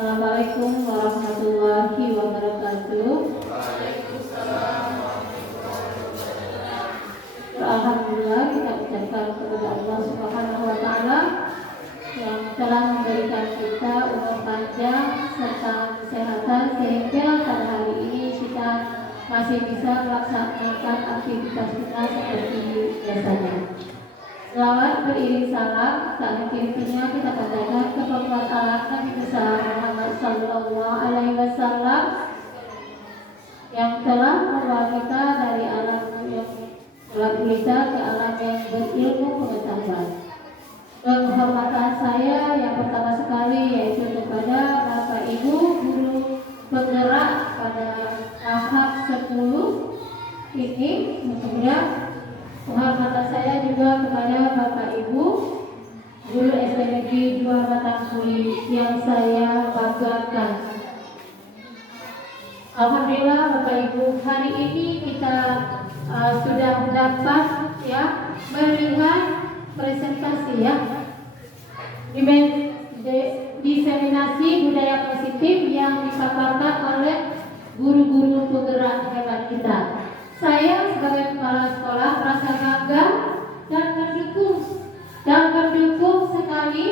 Assalamualaikum warahmatullahi wabarakatuh. Alhamdulillah kita ucapkan kepada Allah Subhanahu wa taala yang telah memberikan kita umur panjang serta kesehatan sehingga pada hari ini kita masih bisa melaksanakan aktivitas kita seperti biasanya. Selawat beriring salam, tak henti-hentinya kita katakan kepada Allah Nabi besar Muhammad Sallallahu Alaihi Wasallam yang telah membawa kita dari alam yang gelap gulita ke alam yang berilmu pengetahuan. Penghormatan saya yang pertama sekali yaitu kepada Bapak Ibu guru penggerak pada tahap 10 ini, kemudian penghormatan saya juga kepada Bapak Ibu guru SD Negeri 2 Batangkuli yang saya banggakan. Alhamdulillah Bapak Ibu, hari ini kita sudah dapat melihat presentasi diseminasi budaya positif yang dipaparkan oleh guru-guru penggerak hebat kita. Saya sebagai kepala sekolah merasa bangga dan mendukung sekali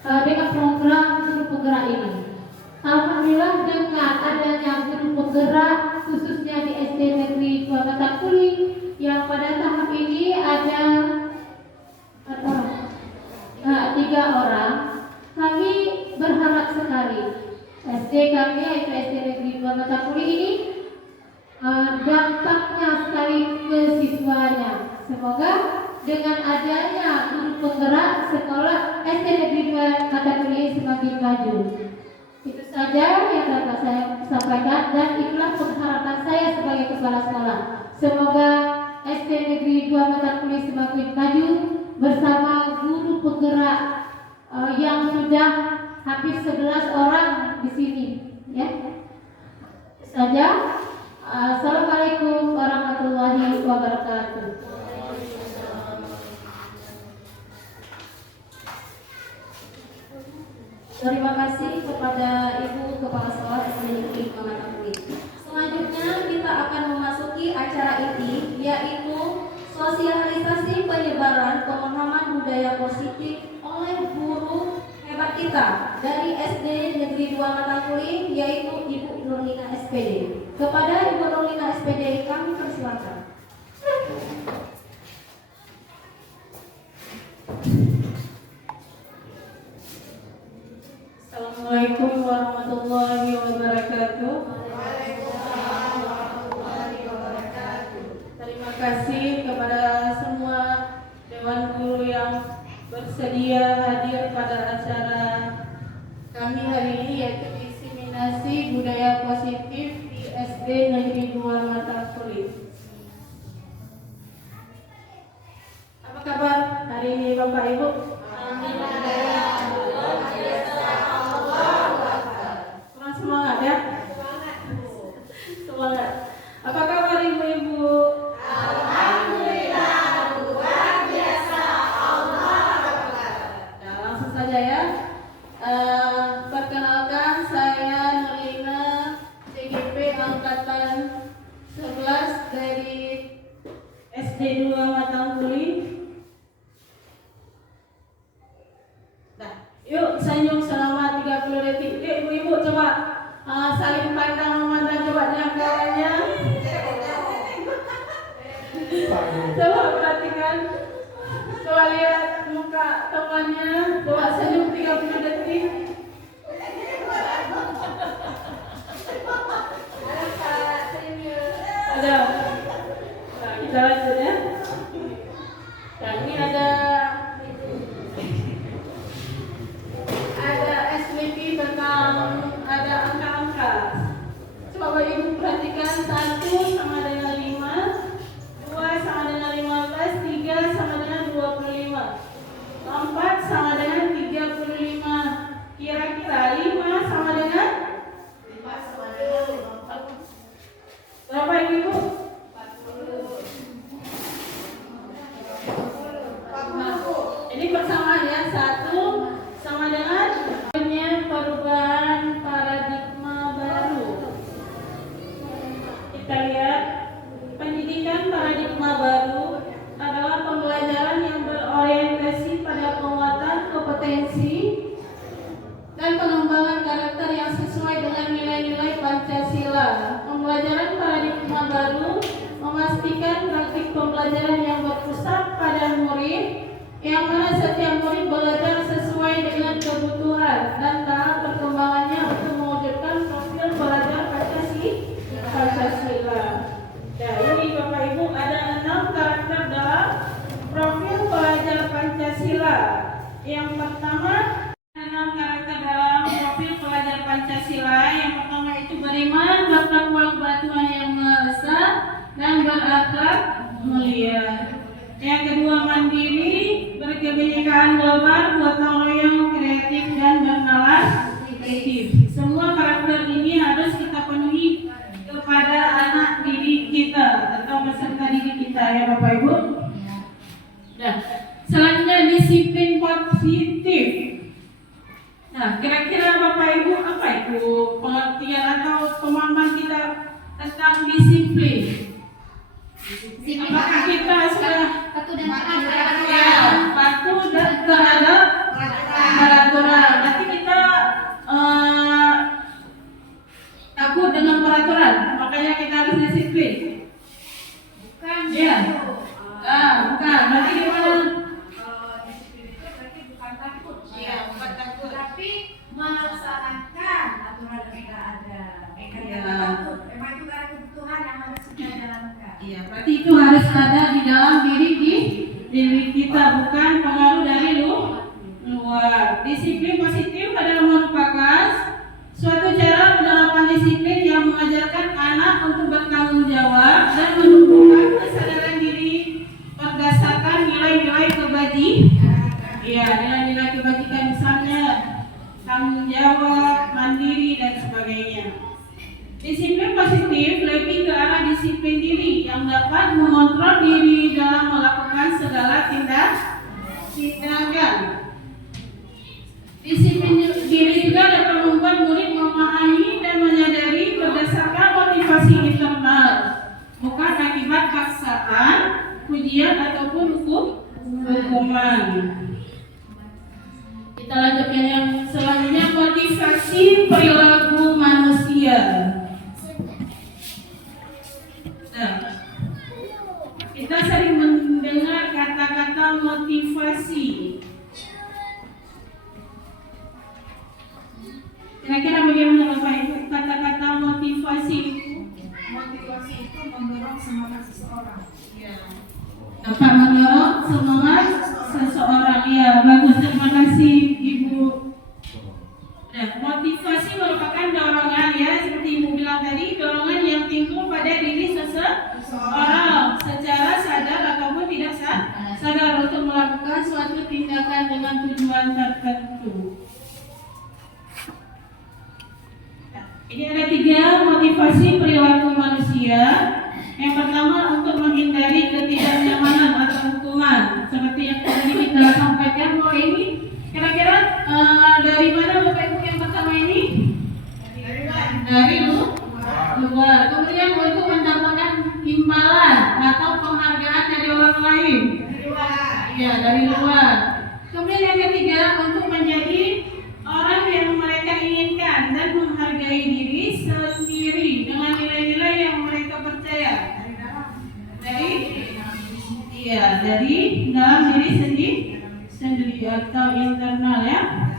dengan program guru penggerak ini. Alhamdulillah dengan adanya guru penggerak khususnya di SD Negeri 2 Batangkuli yang pada tahap ini ada 3 orang, kami berharap sekali SD kami yaitu SD Negeri 2 Batangkuli ini dampaknya sekali ke siswanya. Semoga dengan adanya guru penggerak sekolah SD Negeri 2 Batangkuli semakin maju. Itu saja yang dapat saya sampaikan dan itulah pengharapan saya sebagai kepala sekolah. Semoga SD Negeri 2 Batangkuli semakin maju bersama guru penggerak yang sudah hampir 11 orang di sini. Ya, itu saja. Assalamualaikum warahmatullahi wabarakatuh. Terima kasih kepada Ibu Kepala Sekolah SD Negeri 2 Batangkuli. Selanjutnya kita akan memasuki acara inti, yaitu sosialisasi penyebaran pemahaman budaya positif oleh guru hebat kita dari SD Negeri 2 Batangkuli, yaitu Ibu Nurlina SPD. Kepada Ibu Nurlina SPD kami persilakan. Assalamualaikum warahmatullahi wabarakatuh. Waalaikumsalam warahmatullahi wabarakatuh. Terima kasih kepada semua Dewan Guru yang bersedia hadir pada acara kami hari ini yaitu diseminasi budaya positif di SD Negeri 2 Batangkuli. Apa kabar hari ini Bapak Ibu? Semangat ya? Semangat. Apa kabar ibu-ibu? Alhamdulillah, luar biasa. Allah Akbar. Nah, langsung saja ya. Perkenalkan saya Nurlina CGP angkatan 11 dari SD 2 Batangkuli. Nah, yuk senyum selama 30 detik. Yuk ibu-ibu coba saling pandang memandang coba dengan kawannya. Coba perhatikan. Coba lihat muka temannya. Coba senyum 30 detik. Ada. Nah, kita lanjut ya. Nah, ini ada SWP tentang ada angka-angka. Coba Bapak Ibu perhatikan 1 sama dengan 5, 2 sama dengan 15, 3 sama dengan 25, 4 sama dengan 35. Kira-kira 5 sama dengan 54. berapa Ibu? 40. Ini persamaan ya, 1 sama dengan perubahan pembelajaran yang berpusat pada murid, yang mana setiap murid belajar sesuai dengan kebutuhan dan tahap perkembangannya untuk mewujudkan profil pelajar Pancasila. Nah, ini Bapak Ibu ada 6 karakter dalam profil pelajar Pancasila. Yang pertama, 6 karakter dalam profil pelajar Pancasila. Yang pertama itu beriman, bertakwa kepada Tuhan Yang Maha Esa, dan berakhlak mulia. Yang kedua, mandiri, berkebinekaan global, gotong royong, kreatif, dan bernalar aktif. Semua karakter ini harus kita penuhi kepada anak didik kita atau peserta didik kita, ya Bapak Ibu. Nah, selanjutnya disiplin positif. Nah, kira-kira Bapak Ibu apa itu pengertian atau pemahaman kita tentang disiplin? Apakah kita sudah patuh dan taat patuh dan terhadap peraturan? Nanti kita takut dengan peraturan, makanya kita harus disiplin. Bukan. Ya. Bukan. Berarti gimana? Disiplin itu berarti bukan takut. Iya, bukan takut. Tapi melaksanakan aturan yang sudah ada. Bukan Iya. karena takut. Memang itu karena kebutuhan yang harus kita jalankan. Iya, berarti itu harus ada di dalam diri kita, bukan pengaruh dari luar. Disiplin positif adalah merupakan suatu cara penerapan disiplin yang mengajarkan anak untuk bertanggung jawab dan menumbuhkan kesadaran diri berdasarkan nilai-nilai nilai-nilai kebajikan, misalnya tanggung jawab, mandiri, dan sebagainya. Disiplin positif lebih ke arah disiplin diri yang dapat mengontrol diri dalam melakukan segala tindakan. Disiplin diri juga dapat membuat murid memahami dan menyadari berdasarkan motivasi internal, bukan akibat paksaan, pujian ataupun hukuman. Kita lanjutkan yang selanjutnya, motivasi perilaku manusia. Nah, kita sering mendengar kata-kata motivasi. Kira-kira bagaimana Bapak Ibu kata-kata motivasi itu? Motivasi itu mendorong semangat seseorang. Dapat mendorong semangat seseorang. Ya, bagus, terima kasih Ibu. Nah, motivasi merupakan dorongan, ya, seperti Ibu bilang tadi, dorongan yang timbul pada diri seseorang secara sadar ataupun tidak sadar untuk melakukan suatu tindakan dengan tujuan tertentu. Ini ada 3 motivasi perilaku manusia. Yang pertama, untuk menghindari ketidaknyamanan atau hukuman, seperti yang tadi kita sampaikan. Bahwa ini kira-kira dari mana Bapak Ibu yang pertama ini? Dari luar. Kemudian untuk mendapatkan imbalan atau penghargaan dari orang lain. Ya, dari luar. Kemudian yang ketiga, untuk menjadi orang yang mereka inginkan dan menghargai diri sendiri dengan nilai-nilai yang mereka percaya. Dari dalam diri sendiri atau internal, ya.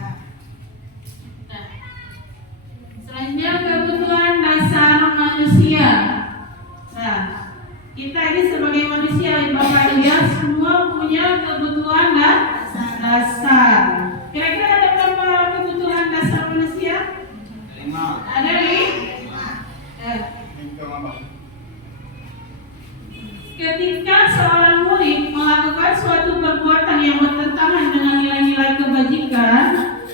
Nah, selanjutnya kebutuhan dasar manusia. Nah, kita ini sebagai manusia, Bapak Ibu, semua punya kebutuhan dasar. Kira-kira ada berapa kebutuhan dasar manusia? 5. Ada 5. Ketika seorang murid melakukan suatu perbuatan yang bertentangan dengan nilai-nilai kebajikan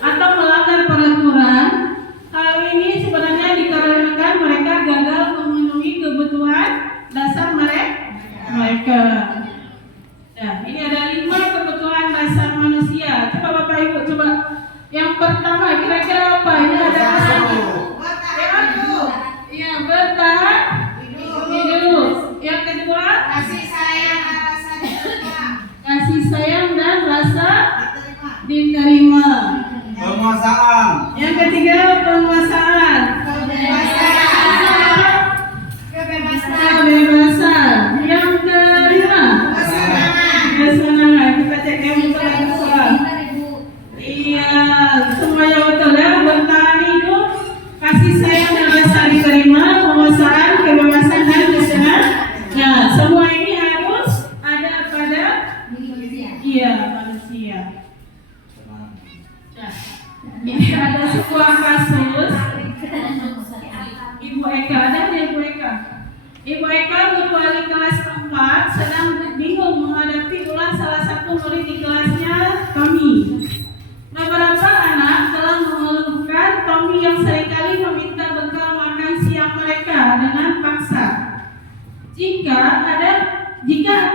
atau melanggar peraturan, hal ini sebenarnya dikarenakan mereka gagal memenuhi kebutuhan dasar mereka. Nah, ini ada 5 kebutuhan dasar manusia. Coba Bapak Ibu, coba yang pertama kira-kira apa? Ini ada Iya, bertahan hidup. Yang kedua, Kasih sayang dan rasa diterima. kasih sayang dan rasa diterima. Penguasaan. Yang ketiga, penguasaan. Kebebasan. Kebebasan. Yang kelima,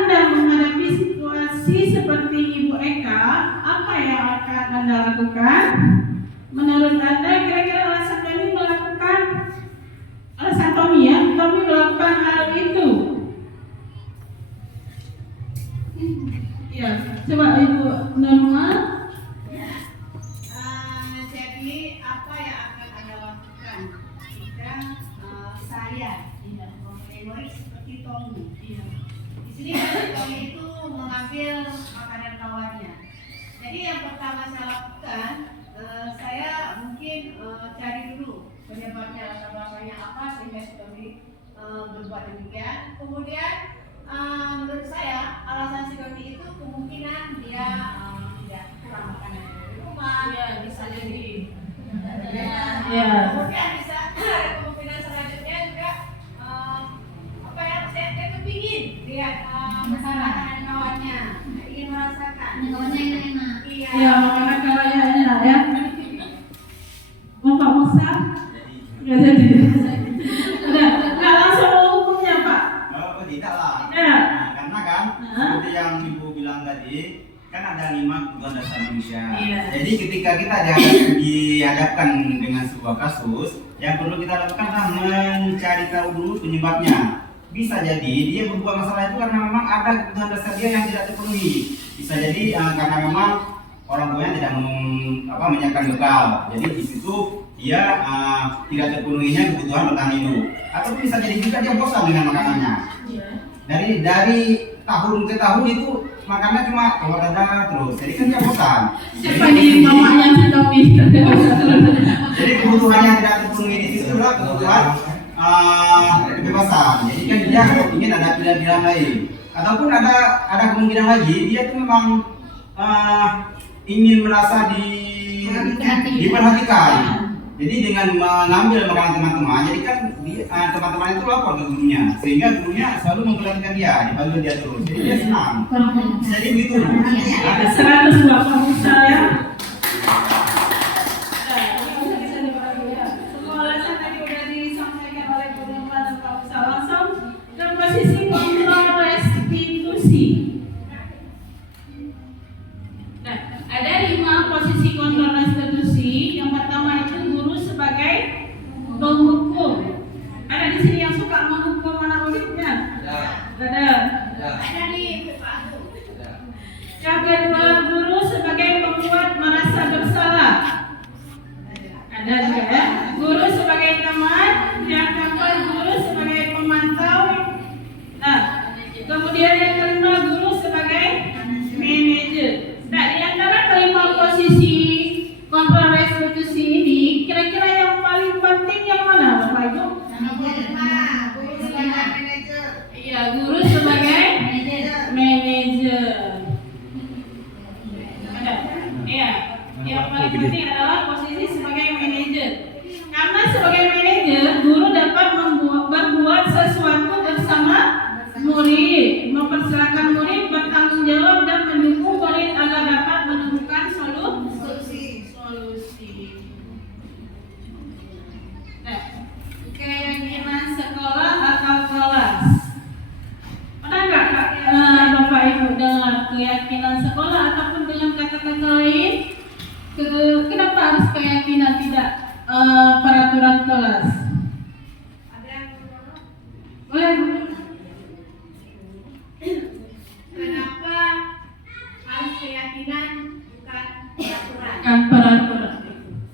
Anda menghadapi situasi seperti Ibu Eka, apa yang akan Anda lakukan? Menurut Anda kira-kira alasan Tommy melakukan Tommy melakukan hal itu? Ya, coba Ibu Norma. Jadi apa yang akan Anda lakukan jika saya tidak mempunyai murid seperti Tommy? Di sini Tommy itu mengambil makanan kawannya. Jadi yang pertama saya lakukan, saya mungkin cari dulu penyebabnya, latar belakangnya apa sehingga si Tommy berbuat demikian. Kemudian menurut saya alasan si Tommy itu kemungkinan dia tidak kurang makanan dari rumah, bisa jadi. Kemudian bisa ada kemungkinan selanjutnya juga saya kepingin lihat makanan kawannya, ingin merasakan kawannya enak. Ya, makanan kawannya enak ya. Bapak Musa? Nggak jadi. Udah, nggak langsung hukumnya Pak. Oh, tidak lah. Ya. Nah, karena kan seperti yang Ibu bilang tadi, kan ada 5 kebutuhan dasar manusia. Iya. Jadi ketika kita dihadapkan dengan sebuah kasus, yang perlu kita lakukan adalah mencari tahu dulu penyebabnya. Bisa jadi dia berbuat masalah itu karena memang ada kebutuhan dasar dia yang tidak terpenuhi. Bisa jadi karena memang orang tuanya tidak menyiapkan bekal. Jadi di situ dia tidak terpenuhinya kebutuhan bertahan hidup. Atau bisa jadi juga dia bosan dengan makanannya. Dari tahun ke tahun itu makannya cuma telur dadar terus. Jadi kan dia bosan. Siapa nih mamanya si Tommy? Jadi kebutuhannya tidak terpenuhi di situ adalah kebutuhan kebebasan. Jadi kan dia ingin ada pilihan-pilihan lain. Ataupun ada kemungkinan lagi dia tuh memang ingin merasa diperhatikan. Jadi dengan mengambil makanan teman-teman, jadi kan teman-teman itu lapor ke gurunya, sehingga gurunya selalu memperhatikan dia, dipanggil dia terus. Jadi dia senang. Jadi begitu. Ada 100 Bapak Musa ya. Semua alasan tadi udah disampaikan oleh Bu Norma dan Pak Musa. Langsung ke posisi kontrol restitusi. Nah, ada 5 posisi kontrol restitusi. Yang pertama itu guru sebagai penghukum. Ada di sini yang suka menghukum anak muridnya? Ada. Ada di Pak. Yang kedua, guru sebagai pembuat merasa bersalah. Ada juga ya. Guru sebagai teman. Yang keempat, guru sebagai pemantau. Nah, kemudian yang kelima, guru sebagai manajer. Nah, di antara kelima posisi kontrol restitusi ini, kira-kira yang paling penting yang mana, Bapak Ibu? Guru sebagai manajer. Iya, guru sebagai manajer. Ada. Iya. Yang paling penting adalah posisi sebagai manajer. Karena sebagai manajer, guru dapat berbuat sesuatu bersama murid, mempersilakan murid bertanggung jawab dan mendukung murid agar dapat menemukan solusi. Nah, keyakinan sekolah atau kelas. Pernah nggak Bapak Ibu dengar keyakinan sekolah ataupun dengan kata-kata lain? Kenapa harus keyakinan tidak peraturan kelas? Ada yang Boleh. kenapa harus keyakinan bukan peraturan? Kan peraturan.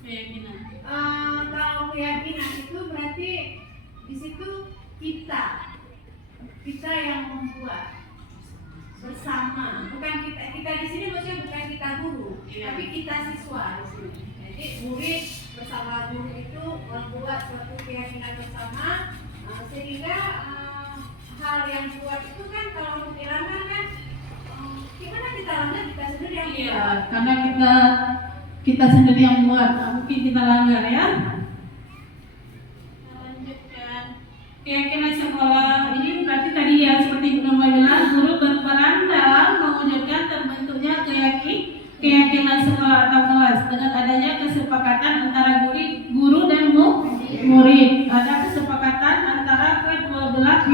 Keyakinan. Kalau keyakinan itu berarti di situ kita yang membuat bersama, bukan kita di sini maksudnya bukan kita guru, tapi kita siswa di sini. Jadi murid bersama guru itu membuat suatu keyakinan bersama, sehingga hal yang buat itu kan kalau untuk dilanggar kan gimana kita langgar, kita sendiri yang Iya, buat. karena kita sendiri yang buat, mungkin kita langgar ya. Kita lanjutkan. Keyakinan sekolah ini berarti tadi ya seperti Bu Norma bilang, guru berperan dalam mewujudkan terbentuknya keyakinan sekolah atau kelas dengan adanya kesepakatan antara guru dan murid. Ada kesepakatan antara kedua belah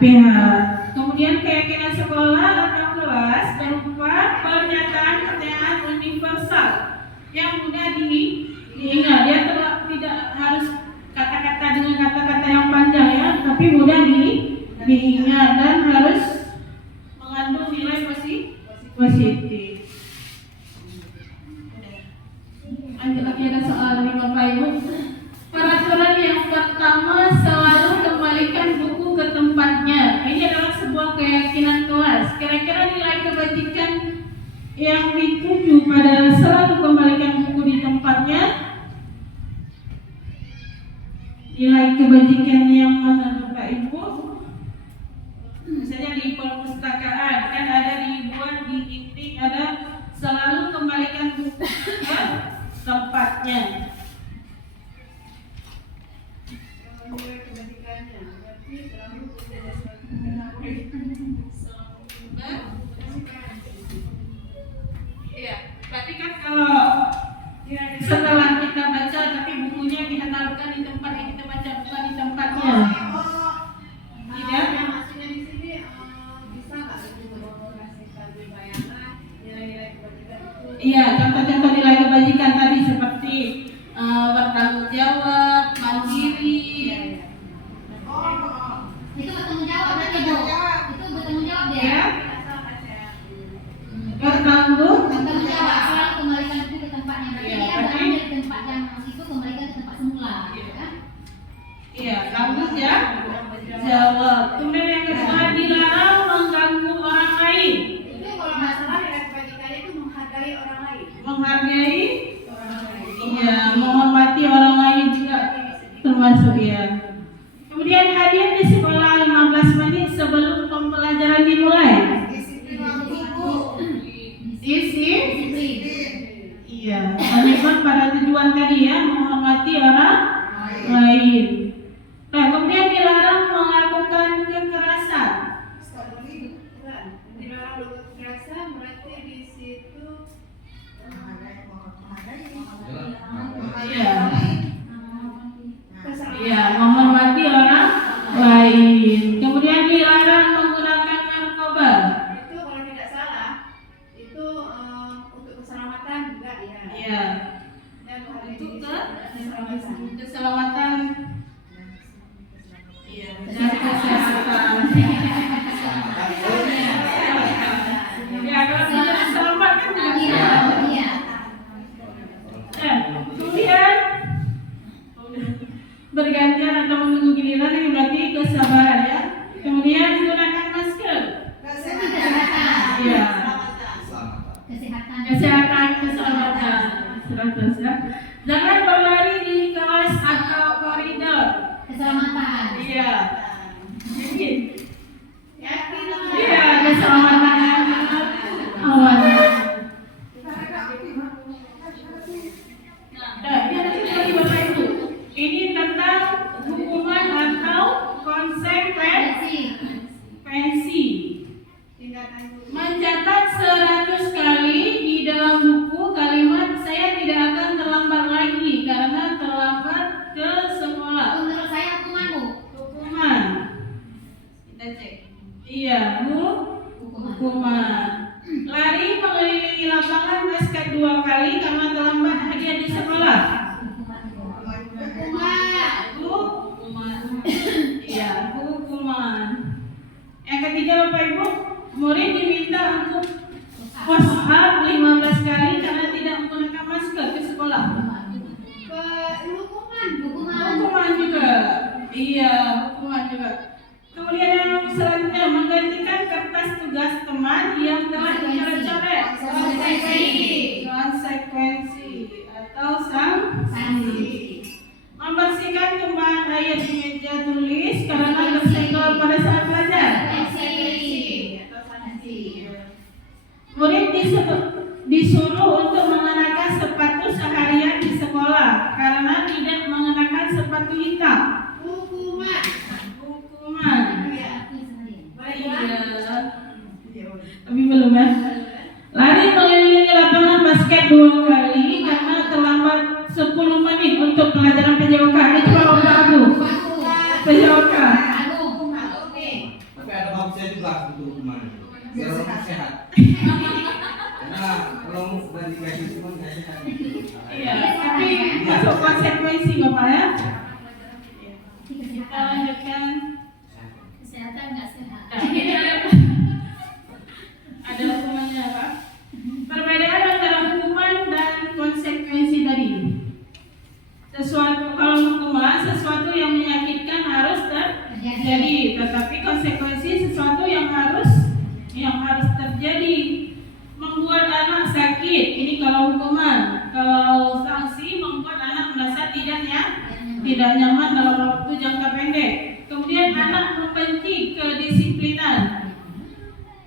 pihak. Kemudian keyakinan sekolah yang mudah diingat. Dia tidak harus kata-kata dengan kata-kata yang panjang ya, tapi mudah diingat dan harus mengandung nilai positif. Lanjut lagi, ada soal dari Bapak Ibu. Peraturan yang pertama, selalu kembalikan buku ke tempatnya. Ini adalah sebuah keyakinan kelas. Kira-kira nilai kebajikan yang dituju pada selalu kembalikan buku di tempatnya, nilai kebajikan yang mana Bapak Ibu? Misalnya di perpustakaan kan ada dibuat di dinding, ada selalu kembalikan buku ke tempatnya. Nilai kebajikannya berarti selalu Iya, berarti kan kalau setelah kita baca tapi bukunya kita taruhkan di tempat yang kita baca, bukan di tempatnya. Tidak? maksudnya di sini bisa nggak kasihkan bayangan nilai-nilai kebajikan itu? Iya, contoh-contoh nilai kebajikan tadi seperti bertanggung jawab, mandiri. Itu bertanggung jawab kan Ibu? Itu bertanggung jawab ya? Ya, bertanggung. Jawab, selalu kembalikan buku ke tempatnya. Berarti Iya, dia berarti- berambil dari tempat yang itu, kembalikan ke tempat semula. Kan? Iya, tanggung jawab. Kemudian yang kedua, dilarang mengganggu orang lain. Itu kalau nggak salah nilai kebajikannya itu menghargai orang lain. Menghargai, Orang lain. iya, menghormati orang lain juga termasuk ya. Kemudian hadir di sekolah 15 menit sebelum pembelajaran dimulai. Iya, komitmen pada tujuan tadi ya, menghormati orang lain. Nah, kemudian dilarang melakukan kekerasan. Bukan. Dilarang melakukan kekerasan berarti di situ Iya. Iya, menghormati orang lain. Kemudian dilarang menggunakan narkoba. itu kalau tidak salah itu untuk keselamatan juga ya. Iya. Dan Untuk keselamatan. keselamatan. Iya, dan kesehatan. Ya, kalau tidak selamat kan tidak selamat. Iya. Nah, kemudian bergantian atau menunggu giliran ini berarti kesabaran ya. Kemudian gunakan masker. Iya. Kesehatan, keselamatan. Ya. Jangan berlari di kelas atau koridor. Keselamatan. Iya. Yakin? Yakin Iya, keselamatan awan. Nah, ini ada lagi Bapak Ibu. Ini tentang hukuman atau konsekuensi. tindakan Mencatat 100 kali di dalam buku kalimat "saya tidak akan terlambat lagi karena terlambat ke sekolah". Menurut saya hukuman Bu. Hukuman. Kita cek. Iya, hukuman. Lari mengelilingi lapangan basket 2 kali karena terlambat hadir di sekolah. Hukuman. Iya, hukuman. Yang ketiga Bapak Ibu, murid diminta untuk push up 15 kali karena tidak menggunakan masker ke sekolah. Hukuman juga. Iya, hukuman juga. Kemudian yang selanjutnya, menggantikan kertas tugas teman yang telah dicoret-coret. Konsekuensi atau sanksi. Membersihkan tumpahan air di meja tulis karena tersenggol pada saat belajar. Murid disuruh untuk mengenakan sepatu seharian di sekolah karena tidak mengenakan sepatu hitam. Hukuman. Iya. Tapi belum ya. Lari mengelilingi lapangan basket 2 kali karena terlambat 10 menit untuk pelajaran PJOK. Itu kalau baru PJOK. Tapi ada bagusnya juga untuk hukuman biar orang sehat. Karena kalau Iya, tapi masuk konsekuensi Bapak ya. Kita lanjutkan. Kesehatan nggak sehat. Nah, ini ada hukumannya Pak. Perbedaan antara hukuman dan konsekuensi tadi. Kalau hukuman sesuatu yang menyakitkan harus terjadi, tetapi konsekuensi sesuatu yang harus terjadi. Membuat anak sakit, ini kalau hukuman. Kalau sanksi membuat anak merasa tidak nyaman dalam waktu jangka pendek. Kemudian anak membenci kedisiplinan.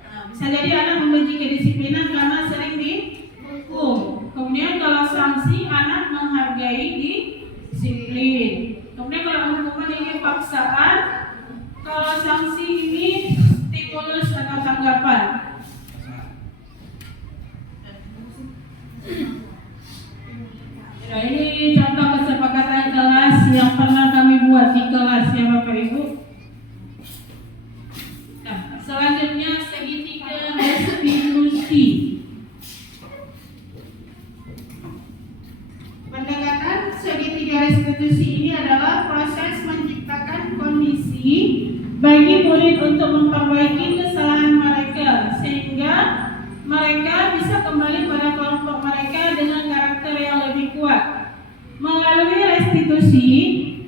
Nah, bisa jadi anak membenci kedisiplinan karena sering dihukum. Kemudian kalau sanksi anak menghargai disiplin. Kemudian kalau hukuman ini paksaan, kalau sanksi ini stimulus atau tanggapan. Nah, ini contoh kesepakatan kelas yang pernah kami buat di kelas ya Bapak Ibu. Nah, selanjutnya segitiga restitusi. Pendekatan segitiga restitusi ini adalah proses menciptakan kondisi bagi murid untuk memperbaiki kesalahan mereka sehingga mereka bisa kembali pada kelompok mereka dengan karakter yang lebih kuat. Melalui restitusi,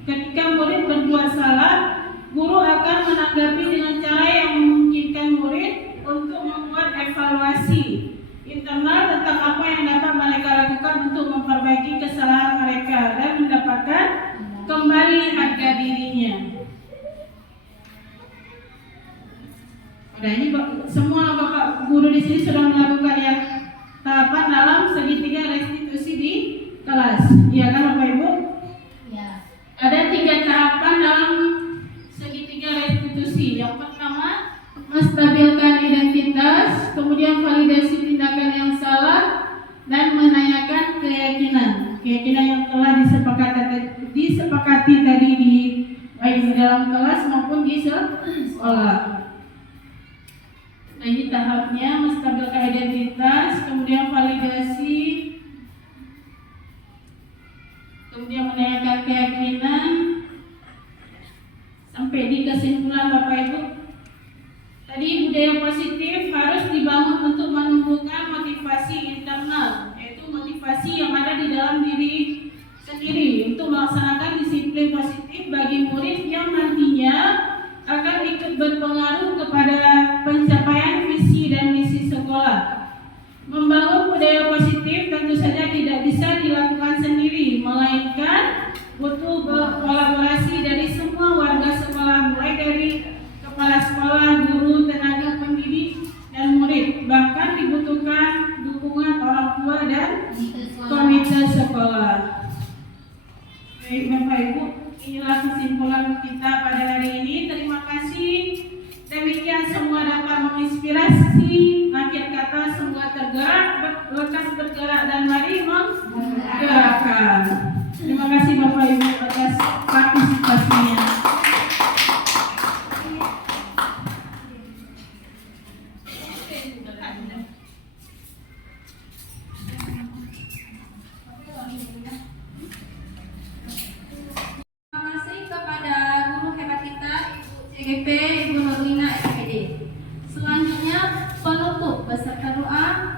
ketika murid berbuat salah, guru akan menanggapi dengan cara yang memungkinkan murid untuk membuat evaluasi internal tentang apa yang dapat mereka lakukan untuk memperbaiki kesalahan mereka dan mendapatkan kembali harga dirinya. Nah, ini semua Bapak guru di sini sudah melakukan yang tahapan dalam segitiga restitusi di kelas. Iya kan Bapak Ibu? Ya. Ada 3 tahapan dalam segitiga restitusi. Yang pertama, menstabilkan identitas, kemudian validasi tindakan yang salah, dan menanyakan keyakinan yang telah disepakati tadi baik di dalam kelas maupun di sekolah. Nah, ini tahapnya menstabilkan identitas, kemudian validasi, kemudian menanyakan keyakinan, sampai di kesimpulan Bapak Ibu. Tadi budaya positif harus dibangun untuk menumbuhkan motivasi internal, yaitu motivasi yang ada di dalam diri sendiri untuk melaksanakan disiplin positif bagi murid yang nantinya akan ikut berpengaruh kepada pencapaian visi dan misi sekolah. Membangun budaya positif tentu saja tidak bisa dilakukan sendiri, melainkan butuh kolaborasi dari semua warga sekolah, mulai dari kepala sekolah, guru, tenaga pendidik, dan murid. Bahkan dibutuhkan dukungan orang tua dan komite sekolah. Baik Bapak Ibu, inilah kesimpulan kita pada hari ini. Terima kasih. Demikian semua dapat menginspirasi. Akhir kata semua tergerak, lekas bergerak dan mari menggerakkan. Terima kasih Bapak Ibu atas partisipasinya. CGP Ibu Nurlina SPD. Selanjutnya penutup beserta doa.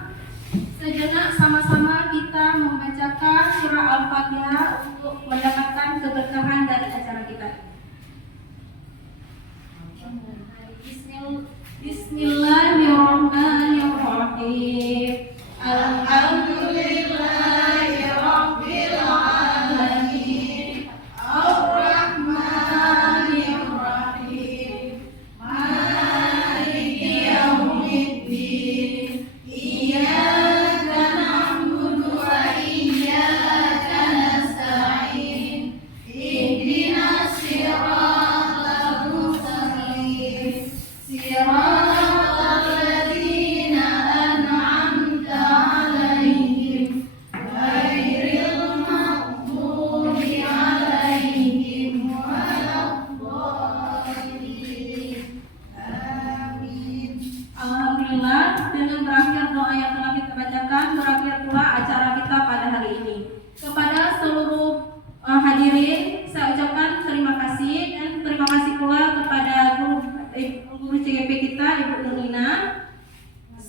Sejenak sama-sama kita membacakan surah Al-Fatihah untuk mendapatkan keberkahan dari acara kita. Bismillahirrahmanirrahim. Alhamdulillahirabbil alamin. Ar-Rahmanir-Rahim. Maliki yaumiddin. Iyyaka na'budu wa iyyaka nasta'in. Ihdinas siratal mustaqim. Siratal ladzina an'amta 'alaihim ghairil maghdubi 'alaihim waladdallin. Amin. Alhamdulillah, dengan berakhir doa yang telah kita bacakan, berakhir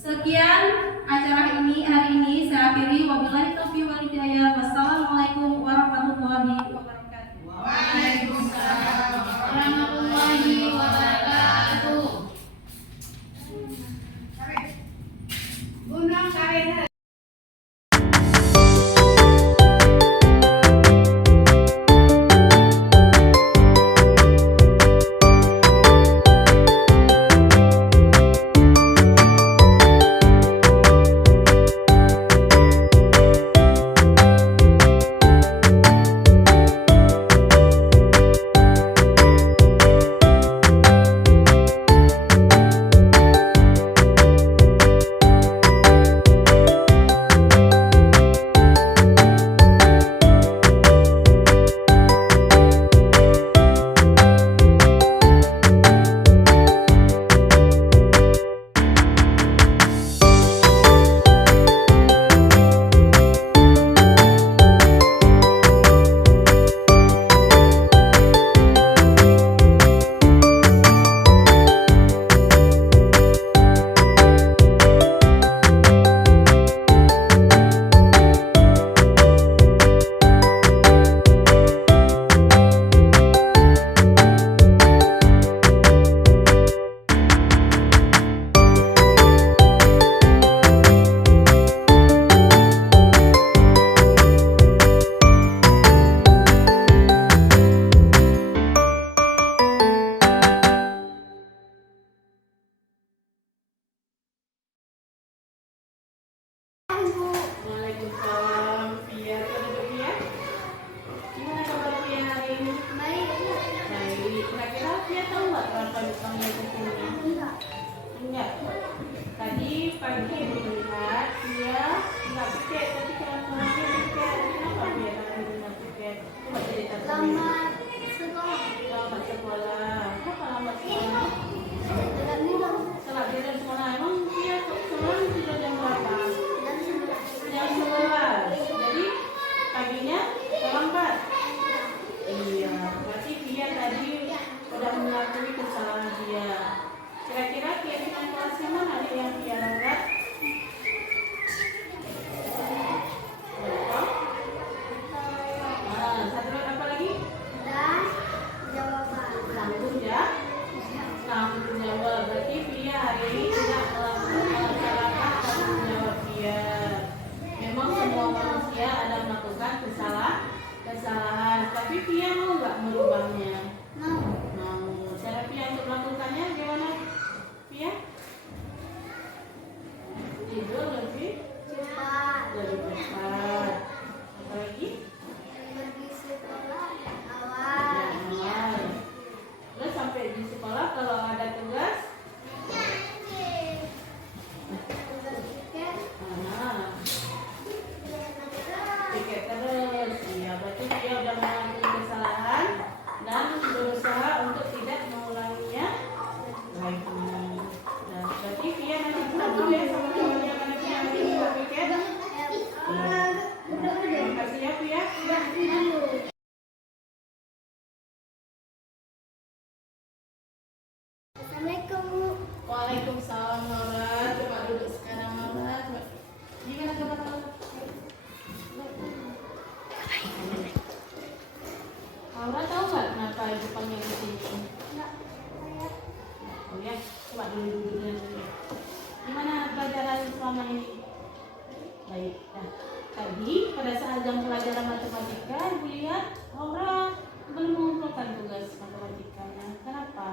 Sekian acara ini hari ini saya akhiri. Wabillahi taufiq wal hidayah. Wassalamualaikum warahmatullahi wabarakatuh. Waalaikumsalam warahmatullahi wabarakatuh. Undang kalian. Waalaikumsalam. Pia, duduk Pia. Gimana kabar Pia hari ini? Baik. Kira-kira Pia tahu nggak kenapa dipanggil ke sini? Enggak. Tadi pagi Ibu melihat Pia nggak tiket, tapi kenapa Pia tiket? Kenapa Pia nggak tiket? Coba cerita sendiri. Lambat sekolah. Kenapa lambat sekolah? Telat tidur sekolah. Emang Pia sekolah tidur jam berapa? Jam 11. Jadi paginya terlambat. Iya, berarti Pia tadi udah mengakui kesalahan dia. Kira-kira keyakinan kelasnya mana ada yang Pia langgar? Satu lagi apa lagi? Tanggung ya. Tanggung jawab. Berarti Pia hari ini tidak melaksanakan tanggung jawab Pia. Memang semua manusia ada melakukan kesalahan, tapi Pia mau nggak merubahnya? Mau. Cara Pia untuk melakukannya gimana? Pia? Tidur lebih cepat. Apa lagi? Awal. Terus sampai di sekolah kalau ada tugas? Tiket terus. Iya, berarti Pia udah mengakui kesalahan dan berusaha untuk tidak mengulanginya lagi. Nah, berarti Pia nanti ketemu ya sama temannya karena Pia nanti buka tiket. Terima kasih ya Pia. Waalaikumsalam Nora. Coba duduk sekarang Nora. Gimana kabar Nora? Laura tahu nggak kenapa ibu panggil ke sini? Oh ya, coba dulu dulu. Gimana pelajaran selama ini? Baik. Nah, tadi pada saat jam pelajaran matematika, ibu lihat Laura belum mengumpulkan tugas matematikanya. Kenapa?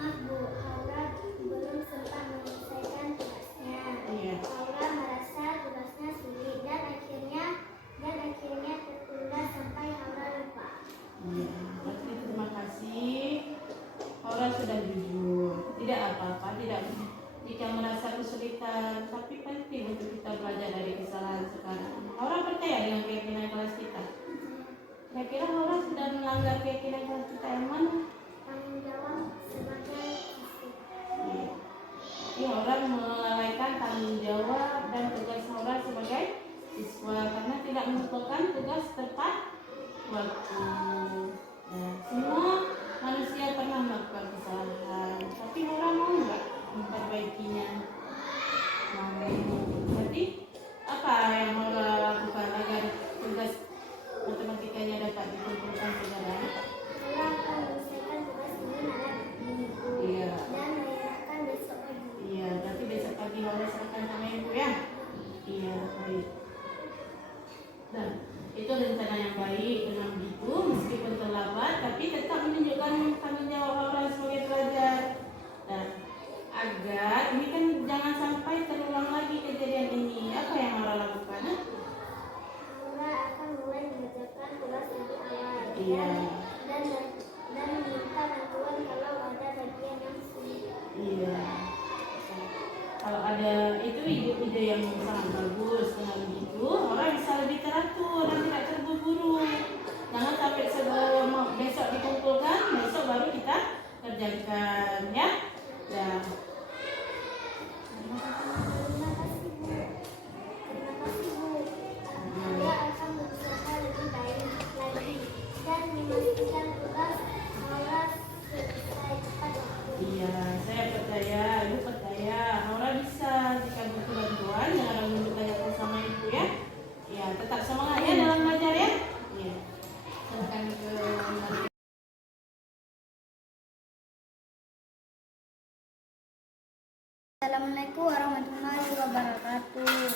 Belum sempat menyelesaikan tugasnya. Iya. Laura merasa tugasnya sulit dan akhirnya tertunda sampai Laura lupa. Iya. Berarti terima kasih. Laura sudah jujur. Tidak apa-apa, tidak. Jika merasa kesulitan, tapi penting untuk kita belajar dari kesalahan sekarang. Laura percaya dengan keyakinan kelas kita. Kira-kira Laura sudah melanggar keyakinan kelas kita yang mana? Tanggung jawab sebagai siswa. Jadi orang melalaikan tanggung jawab dan tugas orang sebagai siswa karena tidak merupakan tugas tepat waktu. Nah, semua manusia pernah melakukan kesalahan, tapi orang mau nggak memperbaikinya? baik dengan begitu, meskipun terlambat tapi tetap menunjukkan tanggung jawab Haura sebagai pelajar. Dan agar ini kan jangan sampai terulang lagi kejadian ini, apa yang Haura lakukan? Haura akan mulai mengerjakan tugas lebih awal Iya. dan meminta bantuan kalau ada bagian yang sulit. Iya. Kalau ada itu ide-ide yang sangat bagus, dengan begitu orang bisa lebih teratur dan tidak terburu-buru. Jangan sampai sebelum besok dikumpulkan, besok baru kita kerjakan, ya. Ya. Terima kasih Bu. Haura akan berusaha lebih baik lagi dan memastikan tugas Haura selesai tepat waktu. Iya, saya percaya, ibu percaya, Haura bisa jika butuh bantuan, jangan ragu untuk belajar sama ibu, ya. Ya, tetap semangat ya dalam belajar, ya. Iya. Silakan ke Assalamualaikum warahmatullahi wabarakatuh.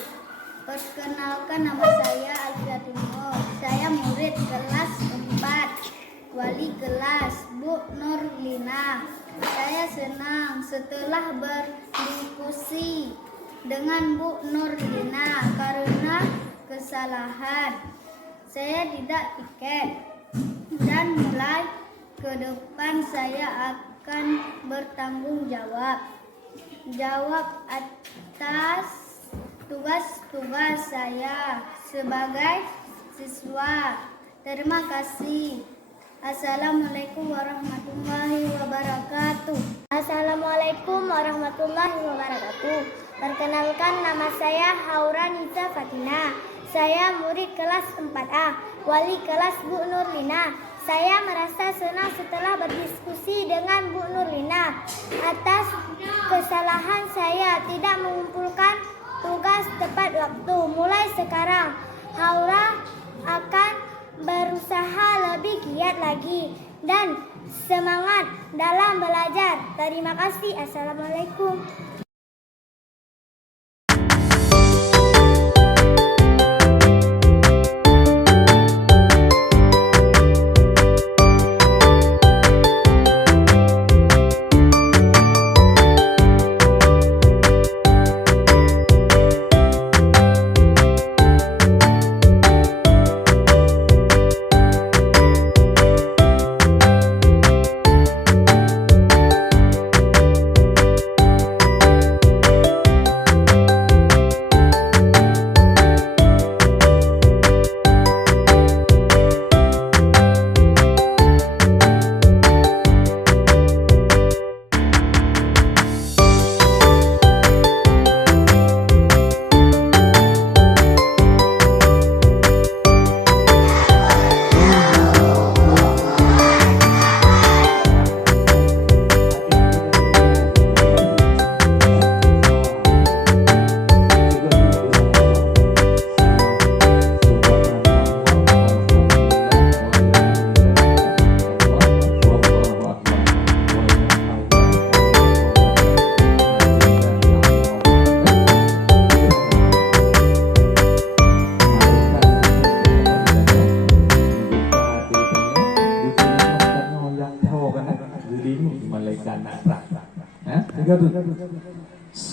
Perkenalkan, nama saya Alfiatul Nur. Saya murid kelas 4, wali kelas Bu Nurlina. Saya senang setelah berdiskusi dengan Bu Nurlina karena kesalahan saya tidak piket, dan mulai ke depan saya akan bertanggung jawab atas tugas-tugas saya sebagai siswa. Terima kasih. Assalamualaikum warahmatullahi wabarakatuh. Assalamualaikum warahmatullahi wabarakatuh. Perkenalkan, nama saya Haura Nisa Fatina. Saya murid kelas 4A, wali kelas Bu Nurlina. Saya merasa senang setelah berdiskusi dengan Bu Nurlina atas kesalahan saya tidak mengumpulkan tugas tepat waktu. Mulai sekarang, Haura akan berusaha lebih giat lagi dan semangat dalam belajar. Terima kasih. Assalamualaikum.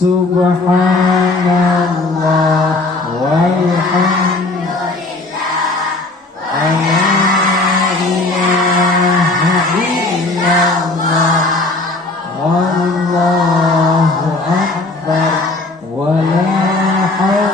Subhanallah walhamdulillah wa la ilaha illallah wallahu akbar wa la hawla